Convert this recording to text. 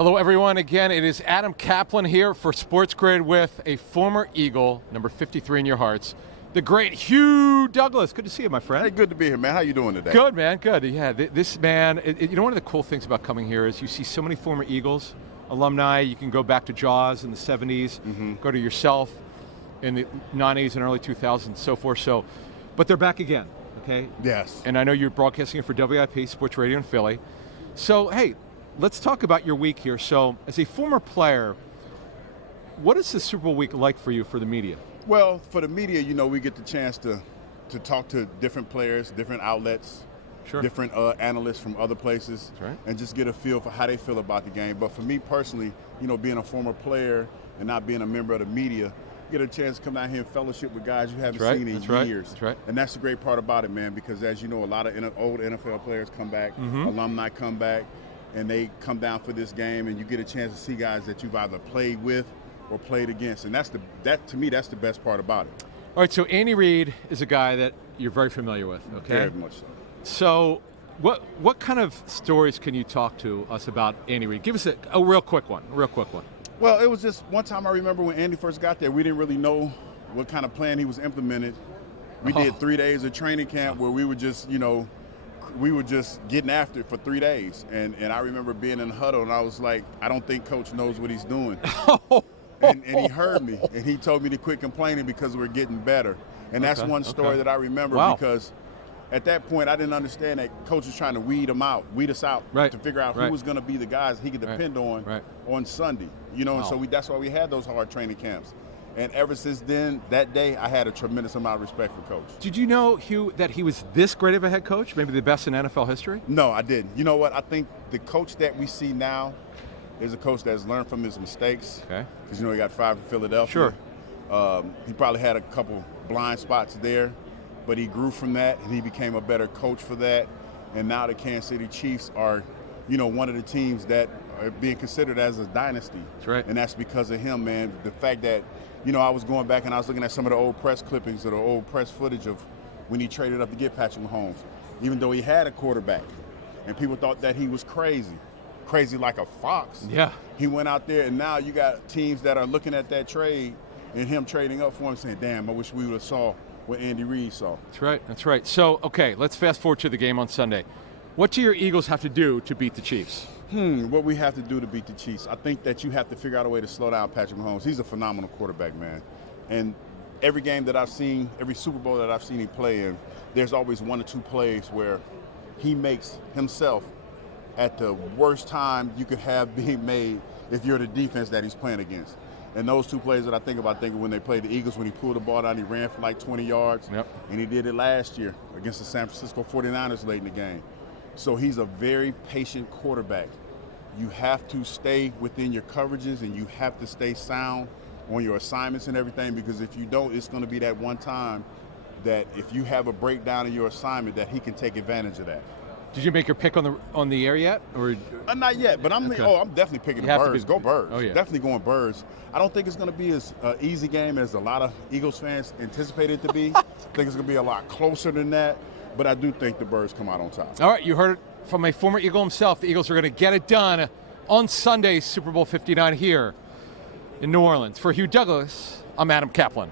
Hello, everyone. Again, it is Adam Caplan here for SportsGrid with a former Eagle, number 53 in your hearts, the great Hugh Douglas. Good to see you, my friend. Hey, good to be here, man. How you doing today? Good, man. Good. Yeah, this man, you know, one of the cool things about coming here is you see so many former Eagles, alumni. You can go back to Jaws in the 70s, go to yourself in the 90s and early 2000s and so forth. So, but they're back again, okay? Yes. And I know you're broadcasting it for WIP, Sports Radio in Philly. So, hey, let's talk about your week here. So, as a former player, what is the Super Bowl week like for you for the media? Well, for the media, you know, we get the chance to talk to different players, different outlets, different analysts from other places, and just get a feel for how they feel about the game. But for me personally, you know, being a former player and not being a member of the media, you get a chance to come down here and fellowship with guys you haven't seen in years. That's right. And that's the great part about it, man, because as you know, a lot of old NFL players come back, alumni come back, and they come down for this game, and you get a chance to see guys that you've either played with or played against, and that to me, that's the best part about it. All right, so Andy Reid is a guy that you're very familiar with, okay? Very much so. So what kind of stories can you talk to us about Andy Reid? Give us a real quick one, Well, it was just one time I remember when Andy first got there, we didn't really know what kind of plan he was implementing. We did 3 days of training camp where we were just, you know, getting after it for 3 days. And I remember being in the huddle, and I was like, I don't think Coach knows what he's doing. and he heard me, and he told me to quit complaining because we're getting better. And that's one story that I remember because at that point I didn't understand that Coach was trying to weed us out to figure out who was going to be the guys he could depend on Sunday. You know, and so that's why we had those hard training camps. And ever since then, that day, I had a tremendous amount of respect for Coach. Did you know, Hugh, that he was this great of a head coach, maybe the best in NFL history? No, I didn't. You know what? I think the coach that we see now is a coach that's learned from his mistakes. Okay. Because, you know, he got fired from Philadelphia. Sure. He probably had a couple blind spots there, but he grew from that, and he became a better coach for that. And now the Kansas City Chiefs are, you know, one of the teams that are being considered as a dynasty. That's right. And that's because of him, man. The fact that, you know, I was going back and I was looking at some of the old press clippings or the old press footage of when he traded up to get Patrick Mahomes, even though he had a quarterback. And people thought that he was crazy like a fox. Yeah. He went out there, and now you got teams that are looking at that trade and him trading up for him saying, damn, I wish we would have saw what Andy Reid saw. That's right. So, okay, let's fast forward to the game on Sunday. What do your Eagles have to do to beat the Chiefs? What we have to do to beat the Chiefs, I think that you have to figure out a way to slow down Patrick Mahomes. He's a phenomenal quarterback, man. And every game that I've seen, every Super Bowl that I've seen him play in, there's always one or two plays where he makes himself at the worst time you could have being made if you're the defense that he's playing against. And those two plays that I think about, when they played the Eagles, when he pulled the ball down, he ran for like 20 yards. And he did it last year against the San Francisco 49ers late in the game. So he's a very patient quarterback. You have to stay within your coverages, and you have to stay sound on your assignments and everything, because if you don't, it's going to be that one time that if you have a breakdown in your assignment that he can take advantage of that. Did you make your pick on the air yet? Or not yet, but I'm definitely picking the Birds. Go Birds. Oh, yeah. Definitely going Birds. I don't think it's going to be as easy game as a lot of Eagles fans anticipated it to be. I think it's going to be a lot closer than that, but I do think the Birds come out on top. All right, you heard it from a former Eagle himself. The Eagles are going to get it done on Sunday, Super Bowl 59 here in New Orleans. For Hugh Douglas, I'm Adam Caplan.